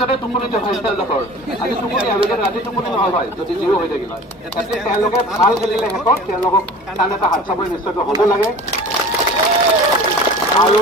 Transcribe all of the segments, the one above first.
যাতে টোপনিতে হয় তেওঁলোকৰ আজি টোপনি আবেলি ৰাতি টোপনি নহয় হয় যদি জিৰো হৈ থাকিলে তেওঁলোকে ভাল খেলিলে শেষত তেওঁলোকক টান এটা হাত চাপৰি নিশ্চয়কৈ হ'ব লাগে আৰু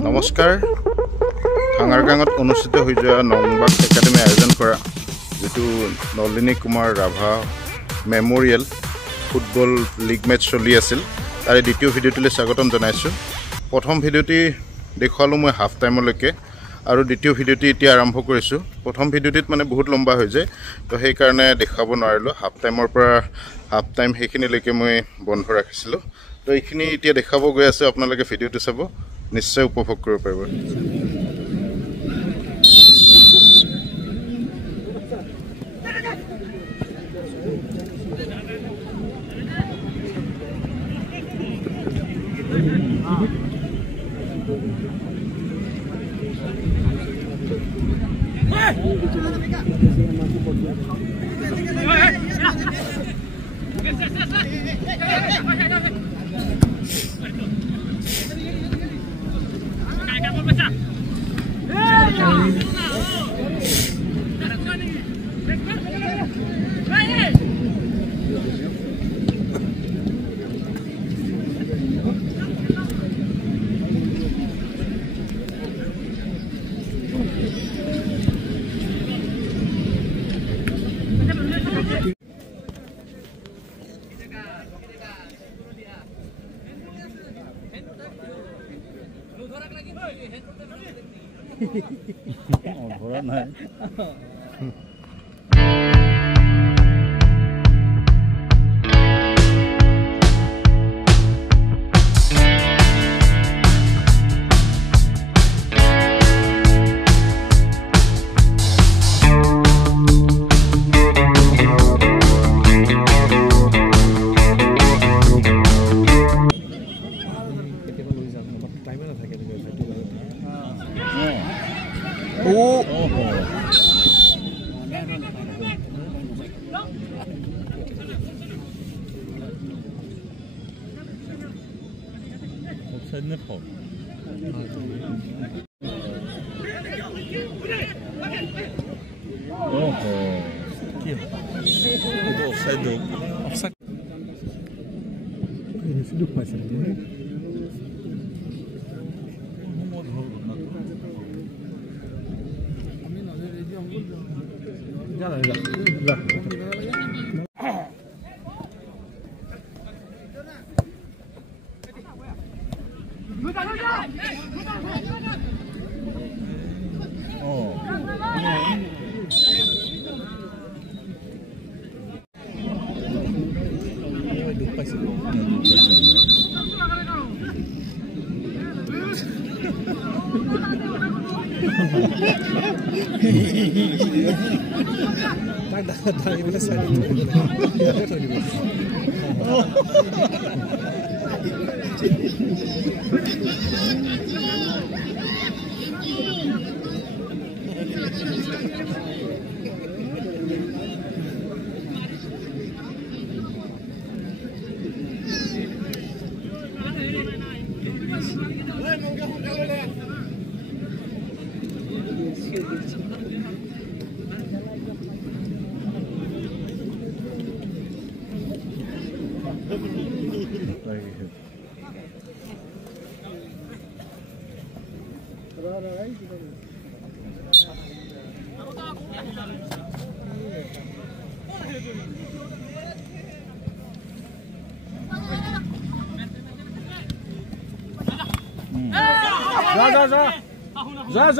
নমস্কাৰ ভাঙাৰগাঁৱত অনুষ্ঠিত হৈ যোৱা নংবাক একাডেমি আয়োজন কৰা যেটো Nalini Kumar Rabha memorial football league match চলি আছিল তাৰে দ্বিতীয় ভিডিঅ'টোলৈ স্বাগতম জনাইছোঁ প্ৰথম ভিডিঅ'টি দেখুৱালোঁ মই হাফ টাইমলৈকে আৰু দ্বিতীয় ভিডিঅ'টি এতিয়া আৰম্ভ কৰিছোঁ প্ৰথম ভিডিঅ'টিত মানে বহুত লম্বা হৈ যায় তো সেইকাৰণে দেখাব নোৱাৰিলোঁ হাফ টাইমৰ পৰা হাফ টাইম সেইখিনিলৈকে মই বন্ধ ৰাখিছিলোঁ তো এইখিনি এতিয়া দেখাব গৈ আছে আপোনালোকে ভিডিঅ'টো চাব নিশ্চয় উপভোগ কৰিব পাৰিব ধৰা নাই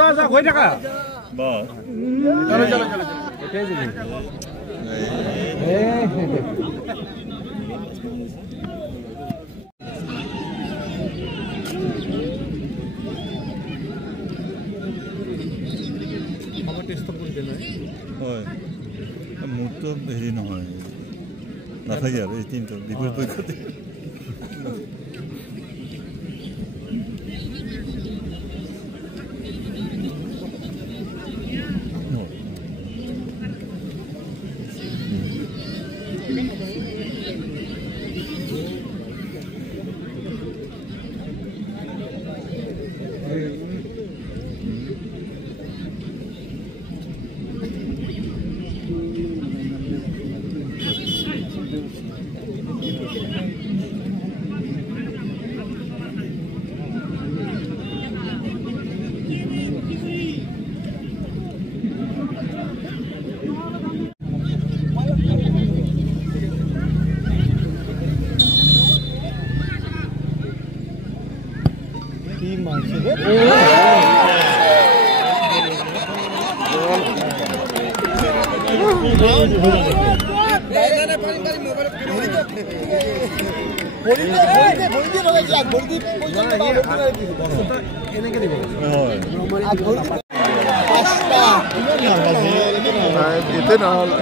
जा खोई থাকা बस चलो चलो चलो এটাই দিন হয় মোৰতো হেৰি নহয় নাথাকে আৰু এই তিনিটা বিপৰীত পক্ষতে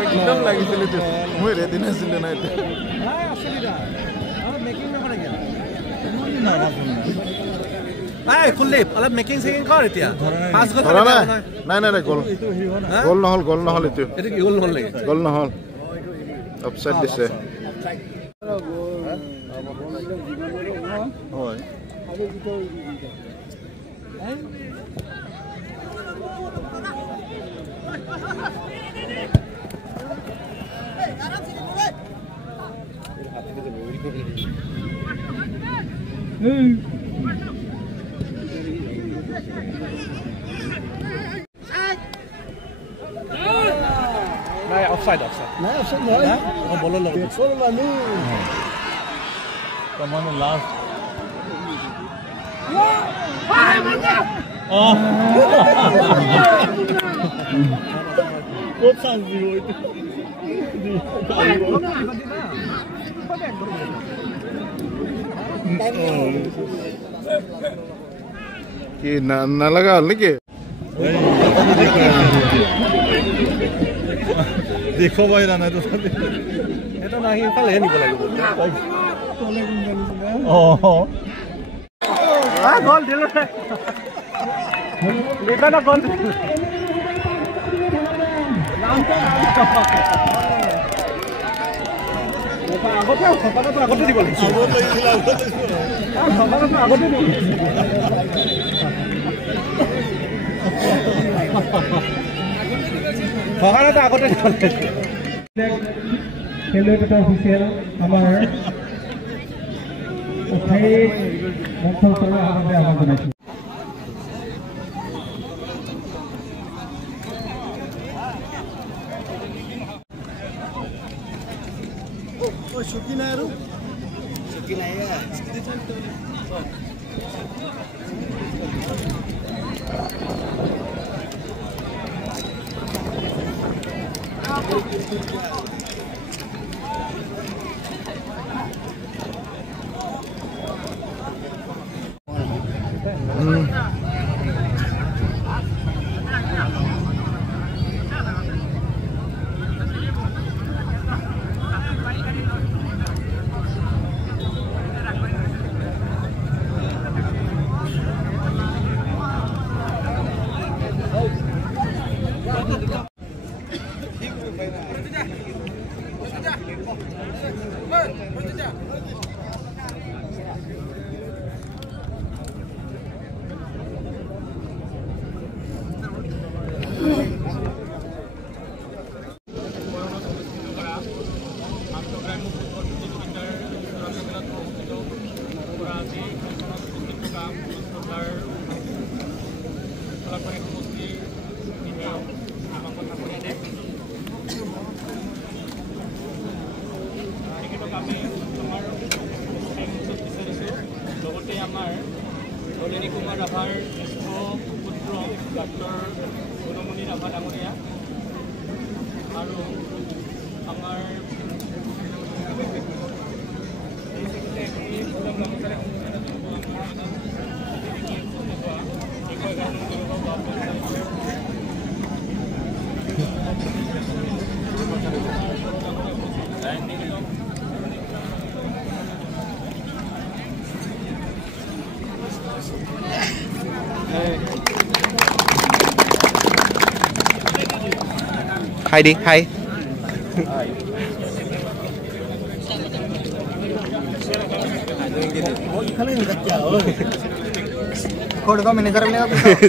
একদম লাগিছিল মই ৰেডি নাছিলে না কুলদীপ অলপ মেকিং চেকিং কৰ এতিয়া নাই গ'ল নহ'ল এইটো গ'ল নহ'ল অফচাইড দিছে হয় নাই অফসাইড নহয় বলৰ লগত মানে লাষ্ট ক'ত চান্স দিব কি নালাগা হ'ল নেকি দেখুৱাব আহিলা নাই এটা নাহি ফালেহে নিব লাগিব গ'ল দিলে লিবানা গ'ল আগতে দিব লাগিব আগতে খেলুৱৈ তথা অফিচিয়েল আমাৰ মঞ্চৰ আগতে আহ্বান জনাইছোঁ ছুটি নাই আৰু নলিনী কুমাৰ ৰাভাৰ জ্যেষ্ঠ পুত্ৰ ডাক্তৰ গুণমণি ৰাভা ডাঙৰীয়া আৰু আমাৰ হাই দি হাই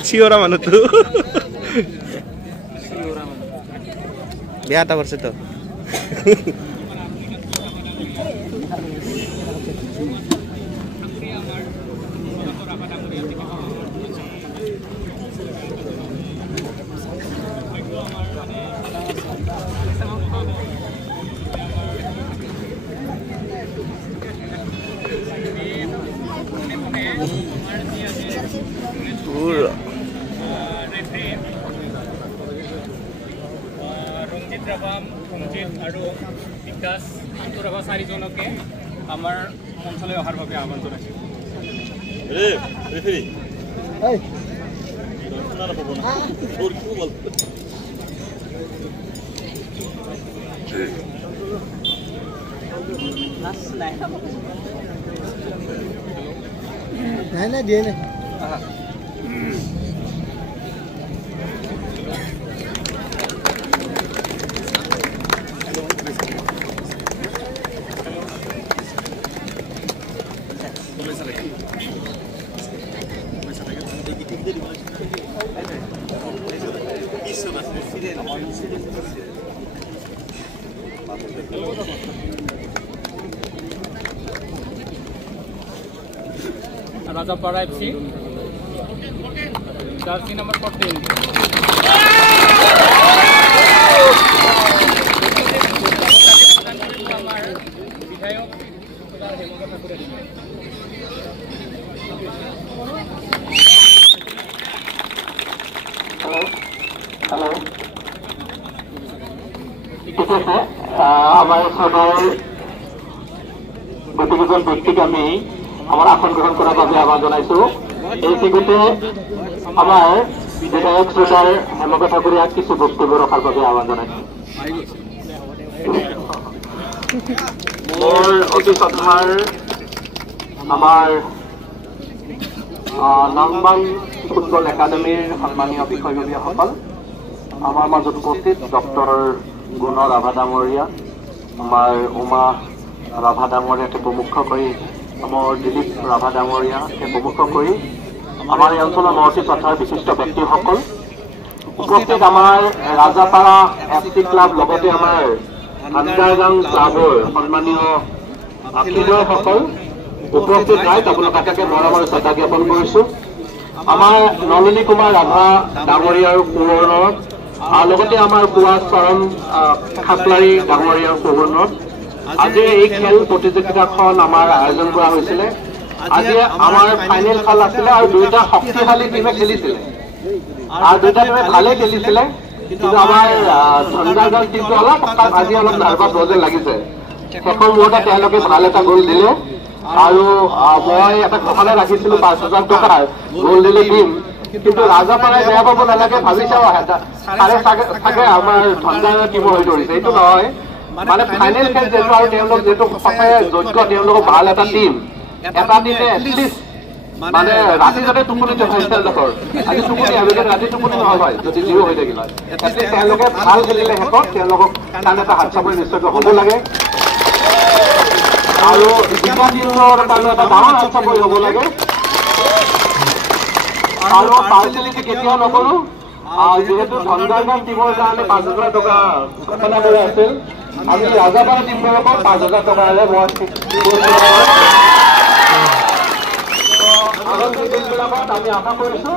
চিঞৰা মানুহটো বেয়া এটা কৰিছে তো ৰঞ্জিত ৰাভা ৰঞ্জিত আৰু বিকাশ ৰাভা চাৰিজনকে আমাৰ মঞ্চলৈ অহাৰ বাবে আহ্বান জনাইছোঁ নাই দিয়ে নাই Rajapara FC, jersey number 14. Hello. ঠিক আছে আমাৰ সভাৰ গোটেইকেইজন ব্যক্তিক আমি আমাৰ আসন গ্ৰহণ কৰাৰ বাবে আহ্বান জনাইছো এই টিভিতে আমাৰ বিধায়ক শ্ৰোতাৰ হেমন্ত ঠাকুৰীয়াক কিছু বক্তব্য ৰখাৰ বাবে আহ্বান জনাইছো মোৰ অতি শ্ৰদ্ধাৰ আমাৰ নংবাং ফুটবল একাডেমীৰ সন্মানীয় বিষয়ববীয়াসকল আমাৰ মাজত উপস্থিত ডক্টৰ গুণ ৰাভা ডাঙৰীয়া আমাৰ উমা ৰাভা ডাঙৰীয়াকে প্ৰমুখ কৰি আমাৰ দিলীপ ৰাভা ডাঙৰীয়াকে প্ৰমুখ কৰি আমাৰ এই অঞ্চলৰ মহতি শ্ৰদ্ধাৰ বিশিষ্ট ব্যক্তিসকল উপস্থিত আমাৰ ৰাজাপাৰা FC ক্লাব লগতে আমাৰ আন্দাৰগাং ক্লাবৰ সন্মানীয় খেলুৱৈসকল উপস্থিত ৰাইজ আপোনালোক এটাকে মৰমৰ শ্ৰদ্ধা জ্ঞাপন কৰিছো আমাৰ নলিনী কুমাৰ ৰাভা ডাঙৰীয়াৰ সুৱৰ্ণত লগতে আমাৰ পুৱা চৰণ খাপলাৰী ডাঙৰীয়াৰ সুৱৰ্ণত আজি এই খেল প্ৰতিযোগিতাখন আমাৰ আয়োজন কৰা হৈছিলে আজি আমাৰ ফাইনেল খেল আছিলে আৰু দুইটা শক্তিশালী টিমে খেলিছিলে আৰু দুইটা টিমে ভালে খেলিছিলে কিন্তু আমাৰ ধনদাৰগাঁও টিমটো অলপ আজি অলপ নাৰ্ভাছ হোৱা যেন লাগিছে শেষৰ মুহূৰ্তত তেওঁলোকে ভাল এটা গ'ল দিলে আৰু মই এটা ঘোষণা ৰাখিছিলো 5,000 টকাৰ গ'ল দিলে দিম কিন্তু ৰাজাপাৰাই বেয়া পাব নালাগে ভাবি চাওঁ চাগে আমাৰ ধনদাৰগাঁও টিমো হৈ ধৰিছে এইটো নহয় মানে ফাইনেল খেল যিহেতু আৰু তেওঁলোক যিহেতু সঁচাই যোগ্য তেওঁলোকক ভাল এটা টিম এটা টিমে এটলিষ্ট মানে ৰাতি যাতে টোপনি তেওঁলোকৰ আজি টোপনি আবেলি ৰাতি টোপনি নহয় যদি জিৰ' হৈ থাকিলে এটলিষ্ট তেওঁলোকে ভাল খেলিলে শেষত তেওঁলোকক কাৰণে এটা হাত চাপৰি নিশ্চয়কৈ হ'ব লাগে আৰু জিকা টিমৰ কাৰণে এটা ডাঙৰ হাত চাপৰি হ'ব লাগে আৰু পাৰ্চেলিটি কেতিয়াও নকৰো যিহেতু ধনদাৰগাঁও টিমৰ কাৰণে 5,000 টকা ঘোষণা কৰা আছিল আমি ৰাজাপাৰা টিমৰ লগত 5,000 টকাৰে মই আগন্তুক দিনবিলাকত আমি আশা কৰিছো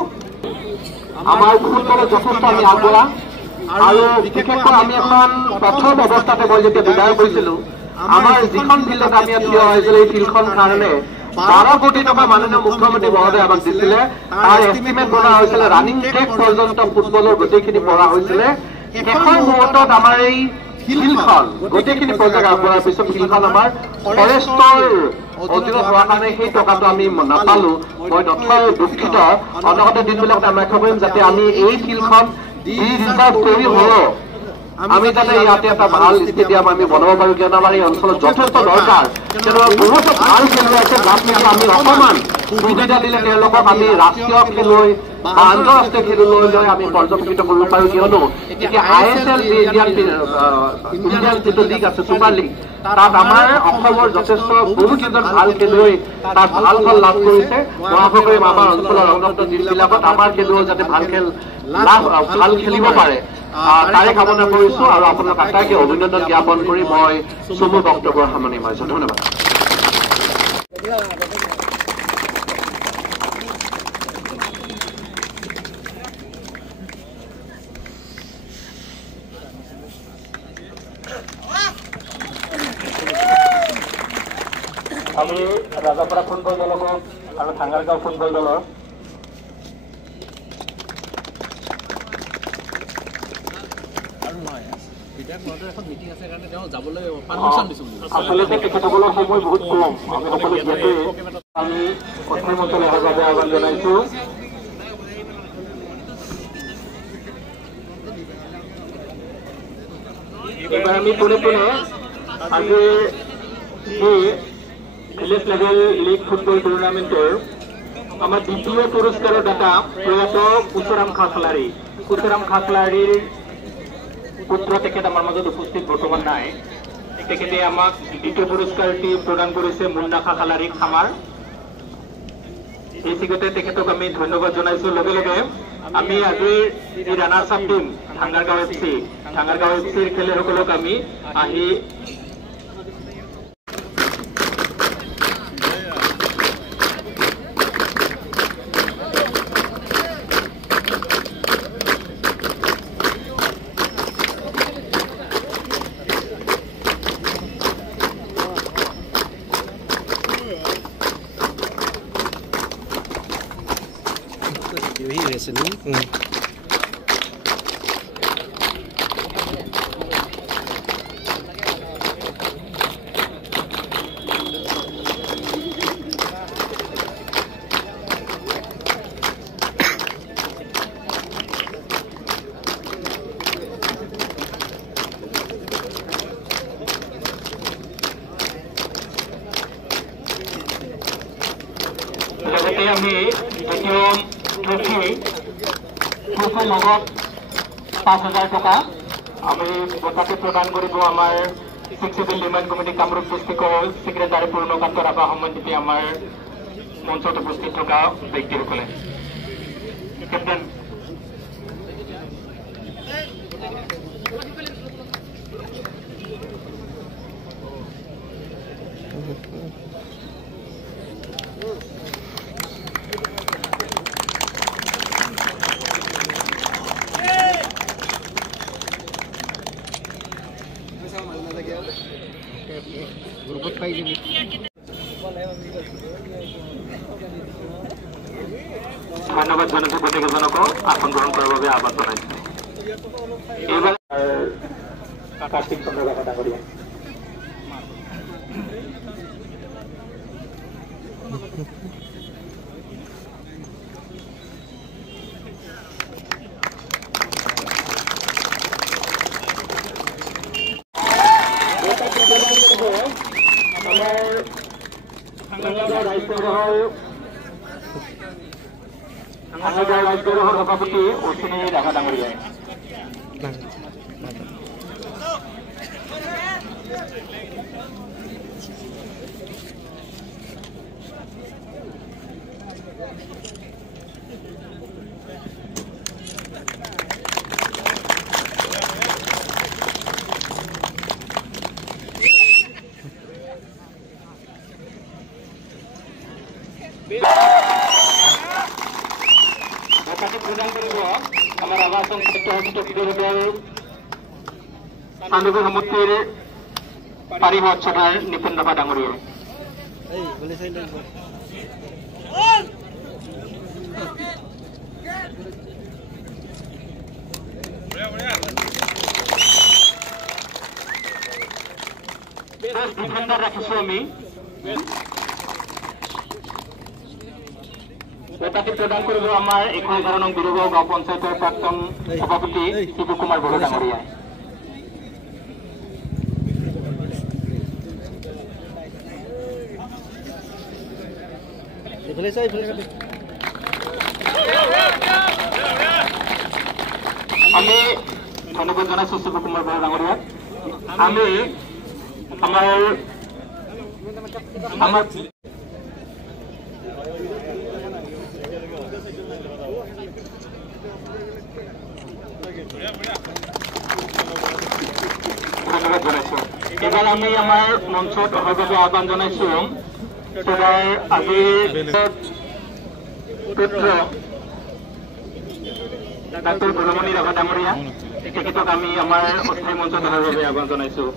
আমাৰ ফুটবলত যথেষ্ট আমি আগবঢ়া আৰু বিশেষকৈ আমি এখন প্ৰথম অৱস্থাতে মই যেতিয়া বিদায় কৰিছিলো আমাৰ যিখন ফিল্ডত আমি থিয় হৈছিলো এই ফিল্ডখন কাৰণে 12 কোটি টকা মাননীয় মুখ্যমন্ত্ৰী মহোদয়ে আমাক দিছিলে তাৰ এষ্টিমেট বনোৱা হৈছিলে ৰানিং ট্ৰেক পৰ্যন্ত ফুটবলৰ গোটেইখিনি পঢ়া হৈছিলে শেষৰ মুহূৰ্তত আমাৰ এই ফিল্ডখন গোটেইখিনি প্ৰজেক্ট আগবঢ়াৰ পিছত ফিল্ডখন আমাৰ ফৰেষ্টৰ অধীনত হোৱাৰ কাৰণে সেই টকাটো আমি নাপালো মই নথৈ দুখিত অনাগত দিনবিলাকত আমি আশা কৰিম যাতে আমি এই ফিল্ডখন ৰিজাৰ্ভ কৰি হলেও আমি যাতে ইয়াতে এটা ভাল ষ্টেডিয়াম আমি বনাব পাৰো কিয়নো আমাৰ এই অঞ্চলত যথেষ্ট দৰকাৰ বহুতো ভাল খেলুৱৈ আছে যাক নেকি আমি অকণমান সুবিধা দিলে তেওঁলোকক আমি ৰাষ্ট্ৰীয় খেলুৱৈ বা আন্তঃৰাষ্ট্ৰীয় খেলুৱৈলৈ আমি পৰ্যবেক্ষিত কৰিব পাৰোঁ কিয়নো এতিয়া ISL ইণ্ডিয়ান যিটো লীগ আছে ছুপাৰ লীগ তাত আমাৰ অসমৰ যথেষ্ট বহুকেইজন ভাল খেলুৱৈ তাত ভাল ফল লাভ কৰিছে মই আশা কৰিম আমাৰ অঞ্চলৰ অন্যান্য দিনবিলাকত আমাৰ খেলুৱৈ যাতে ভাল খেলিব পাৰে তাৰে কামনা কৰিছোঁ আৰু আপোনাক আটাইকে অভিনন্দন জ্ঞাপন কৰি মই চমু বক্তব্য সামৰণি মাৰিছোঁ ধন্যবাদ আমি ৰাজাপাৰা ফুটবল দলক আৰু ঠাঙ্গাৰগাঁও ফুটবল দলৰ আচলতে তেখেতসকলৰ সময় বহুত কম আমি সকলো ইয়াতে আমি কথা মতলে অহাৰ বাবে আহ্বান জনাইছোঁ এইবাৰ আমি পোনে পোনে আজি ভিলেজ লেভেল লীগ ফুটবল টুৰ্ণামেণ্টৰ আমাৰ দ্বিতীয় পুৰস্কাৰৰ দাতা প্ৰয়াত কুচৰাম খাখলাৰীৰ পুত্ৰ তেখেত আমাৰ মাজত উপস্থিত বৰ্তমান নাই তেখেতে আমাক দ্বিতীয় পুৰস্কাৰটি প্ৰদান কৰিছে মুন্না খাখলাৰীক খামাৰ এই চিগতে তেখেতক আমি ধন্যবাদ জনাইছোঁ লগে লগে আমি আজিৰ যি ৰানাৰ্ছ আপ টীম ঠাঙ্গাৰগাঁও FCৰ খেলুৱৈসকলক আমি আহি আমি দ্বিতীয় ট্ৰফি লগত 5,000 টকা আমি গোটাকে প্ৰদান কৰিব আমাৰ 6 ডিমাণ্ড কমিটি কামৰূপ ডিষ্ট্ৰিক্টৰ ছেক্ৰেটাৰী পূৰ্ণকান্ত ৰাভা সম্বন্ধিত আমাৰ মঞ্চত উপস্থিত থকা ব্যক্তিসকলে কেপ্টেইন ধন্যবাদ জনাইছোঁ গোটেইকেইজনকো আসন গ্ৰহণ কৰাৰ বাবে আহ্বান জনাইছোঁ এইবাৰ কাৰ্তিক চন্দ্ৰ কথা কৰি ৰাজ্যসভাৰ সভাপতি অশ্বিনী ৰাভা ডাঙৰীয়াই প্ৰদান কৰিব আমাৰ আৱাসন সাহিত্য বিদ্যালয়ৰ চান্দুকী সমষ্টিৰ পাৰিষদ সভাৰ নিপুণ ৰাভা ডাঙৰীয়াই ডিফেন্ডাৰ ৰাখিছোঁ আমি এটাকে প্ৰদান কৰিব আমাৰ 11 নং বিৰুগাঁও গাঁও পঞ্চায়তৰ প্ৰাক্তন সভাপতি শিৱ কুমাৰ বড়ো ডাঙৰীয়াই আমি ধন্যবাদ জানাইছোঁ সুব্ৰত কুমাৰ বৰা ডাঙৰীয়াক। আমি আমাৰ ধন্যবাদ জনাইছোঁ। এবাৰ আমি আমাৰ মঞ্চত অহাৰ বাবে আহ্বান জনাইছোঁ এবাৰ আজিৰ পুত্ৰ ডাক্তৰ গুণমণি ৰাভা ডাঙৰীয়া, তেখেতক আমি আমাৰ অস্থায়ী মঞ্চত অহাৰ বাবে আহ্বান জনাইছোঁ।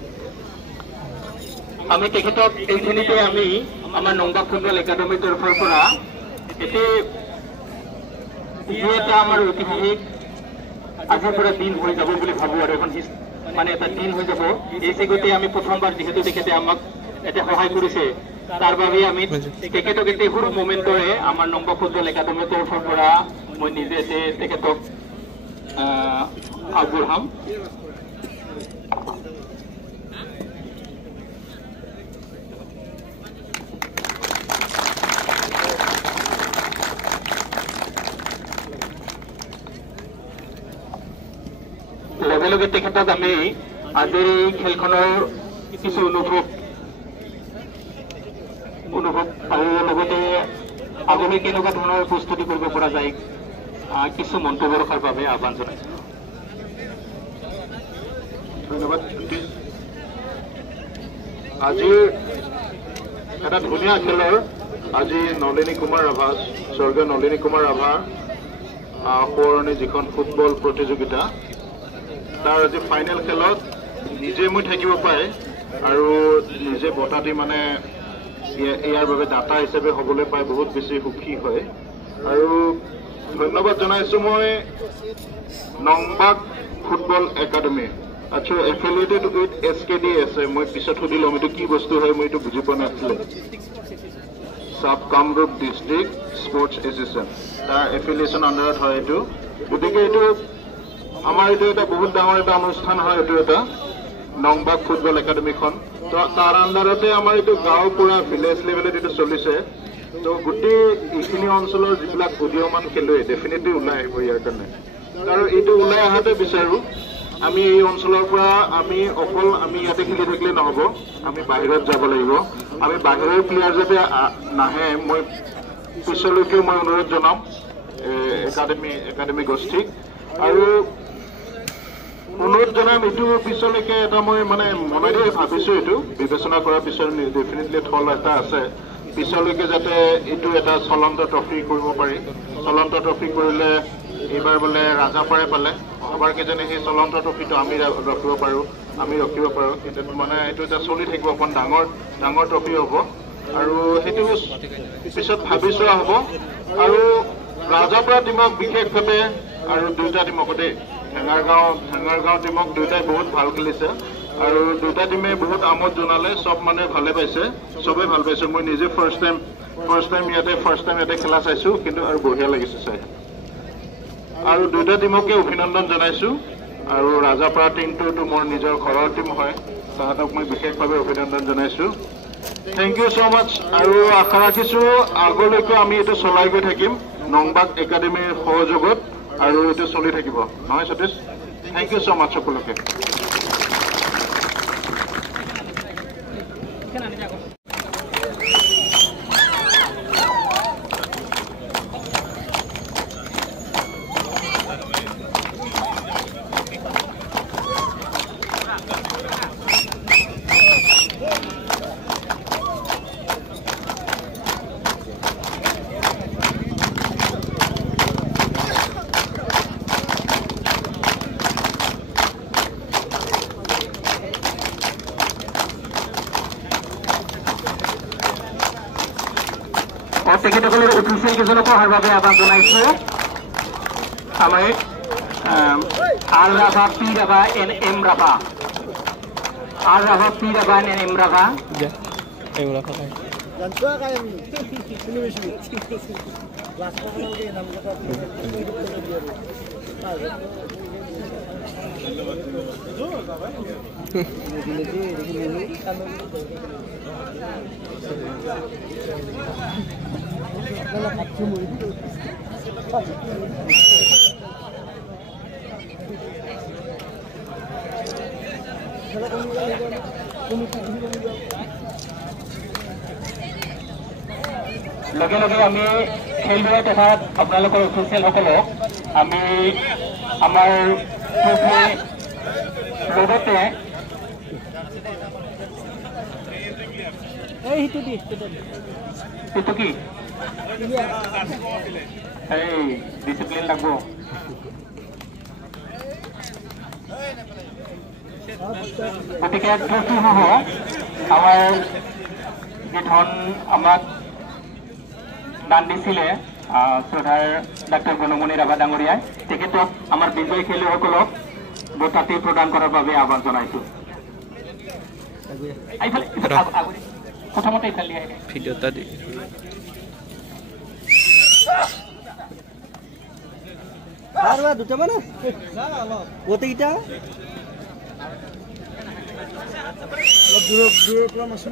আমি তেখেতক এইখিনিতে আমি আমাৰ নংবাক ফুটবল একাডেমীৰ তৰফৰ পৰা এটা আমাৰ ঐতিহাসিক আজিৰ পৰা দিন হৈ যাব বুলি ভাবোঁ আৰু এখন মানে এটা দিন হৈ যাব। এই চেগতে আমি প্ৰথমবাৰ যিহেতু তেখেতে আমাক এটা সহায় কৰিছে, তাৰ বাবে আমি তেখেতক এটি সৰু মুমেণ্টৰে আমাৰ নংবাক ফুটবল একাডেমীৰ তৰফৰ পৰা মই নিজে তেখেতক আগবঢ়াম। লগে লগে তেখেতক আমি আজিৰ এই খেলখনৰ কিছু অনুভৱ আৰু লগতে আগলৈ কেনেকুৱা ধৰণৰ প্ৰস্তুতি কৰিব পৰা যায় কিছু মন্তব্য ৰখাৰ বাবে আহ্বান জনাইছোঁ। ধন্যবাদ। আজিৰ এটা ধুনীয়া খেলৰ আজি নলিনী কুমাৰ ৰাভা, স্বৰ্গীয় নলিনী কুমাৰ ৰাভাৰ সোঁৱৰণি যিখন ফুটবল প্ৰতিযোগিতা, তাৰ আজি ফাইনেল খেলত নিজে মই থাকিব পাৰে আৰু নিজে বঁটা দি মানে ইয়াৰ বাবে দাতা হিচাপে হ'বলৈ পাই বহুত বেছি সুখী হয়। আৰু ধন্যবাদ জনাইছোঁ মই নংবাক ফুটবল একাডেমী, আচ্ছা এফিলিয়েটেড উইথ SKDS। মই পিছত সুধি ল'ম এইটো কি বস্তু হয়, মই এইটো বুজি পোৱা নাছিলোঁ। চাব কামৰূপ ডিষ্ট্ৰিক্ট স্পৰ্টছ এছ'চিয়েশ্যন, তাৰ এফিলিয়েশ্যন আণ্ডাৰত হয় এইটো। গতিকে এইটো আমাৰ এইটো এটা বহুত ডাঙৰ এটা অনুষ্ঠান হয়, এইটো এটা নংবাক ফুটবল একাডেমীখন। তো তাৰ আণ্ডাৰতে আমাৰ এইটো গাঁও পুৰা ভিলেজ লেভেলত এইটো চলিছে। তো গোটেই এইখিনি অঞ্চলৰ যিবিলাক উদীয়মান খেলুৱৈ ডেফিনেটলি ওলাই আহিব ইয়াৰ কাৰণে। আৰু এইটো ওলাই অহাতে বিচাৰোঁ আমি এই অঞ্চলৰ পৰা আমি অকল আমি ইয়াতে খেলি থাকিলে নহ'ব, আমি বাহিৰত যাব লাগিব। আমি বাহিৰৰ প্লেয়াৰ যাতে নাহে মই পিছলৈকেও মই অনুৰোধ জনাম একাডেমী গোষ্ঠীক। আৰু অনুৰোধ জনাম এইটো পিছলৈকে এটা মই মানে মনেৰে ভাবিছোঁ, এইটো বিবেচনা কৰাৰ পিছত ডেফিনেটলি থল এটা আছে পিছলৈকে যাতে এইটো এটা চলন্ত ট্ৰফি কৰিব পাৰি। চলন্ত ট্ৰফি কৰিলে এইবাৰ বোলে ৰাজাপাৰে পালে, অহাবাৰ কিজানি সেই চলন্ত ট্ৰফিটো আমি ৰখিব পাৰোঁ, কিন্তু মানে এইটো এটা চলি থাকিব, অকণ ডাঙৰ ট্ৰফি হ'ব আৰু সেইটো পিছত ভাবি চোৱা হ'ব। আৰু ৰাজাপাৰা টিমক বিশেষভাৱে আৰু দুটা টিমকো দেই, হেঙাৰগাঁও টিমক দুয়োটাই বহুত ভাল খেলিছে আৰু দুটা টিমে বহুত আমোদ জনালে, চব মানে ভালে পাইছে, চবেই ভাল পাইছে। মই নিজে ফাৰ্ষ্ট টাইম ইয়াতে খেলা চাইছোঁ, কিন্তু আৰু বঢ়িয়া লাগিছে চাই। আৰু দুটা টিমকে অভিনন্দন জনাইছোঁ। আৰু ৰাজাপাৰা টিমটোতো মোৰ নিজৰ ঘৰৰ টিম হয়, তাহাঁতক মই বিশেষভাৱে অভিনন্দন জনাইছোঁ। থেংক ইউ ছ' মাছ। আৰু আশা ৰাখিছোঁ আগলৈকে আমি এইটো চলাই গৈ থাকিম নংবাক একাডেমীৰ সহযোগত, আৰু এইটো চলি থাকিব, নহয় Satish? Thank you so' much সকলোকে। তেখেতসকলৰ অফিচিয়েল কেইজনকো অহাৰ বাবে আহ্বান জনাইছোঁ। আমাৰ R Rabha, P Rabha, M Rabha, R Rabha, P Rabha, M Rabha. লগে লগে আমি খেলুৱৈ তথা আপোনালোকৰ অফিচিয়েলসকলক আমি আমাৰ লগতে এইটো কি এই ডিচিপ্লিন লাগব গতিকে আমাৰ যিখন আমাক দান দিছিলে শ্ৰদ্ধাৰ ডাক্তৰ গণমণি ৰাভা ডাঙৰীয়াই তেখেতক আমাৰ বিজয়ী খেলুৱৈসকলক বঁটাটি প্ৰদান কৰাৰ বাবে আহ্বান জনাইছো প্ৰথমতে ইফালে ভিডিঅ'টা দি দুটামান গোটেইকেইটা অলপ দূৰৰ পৰা মাছ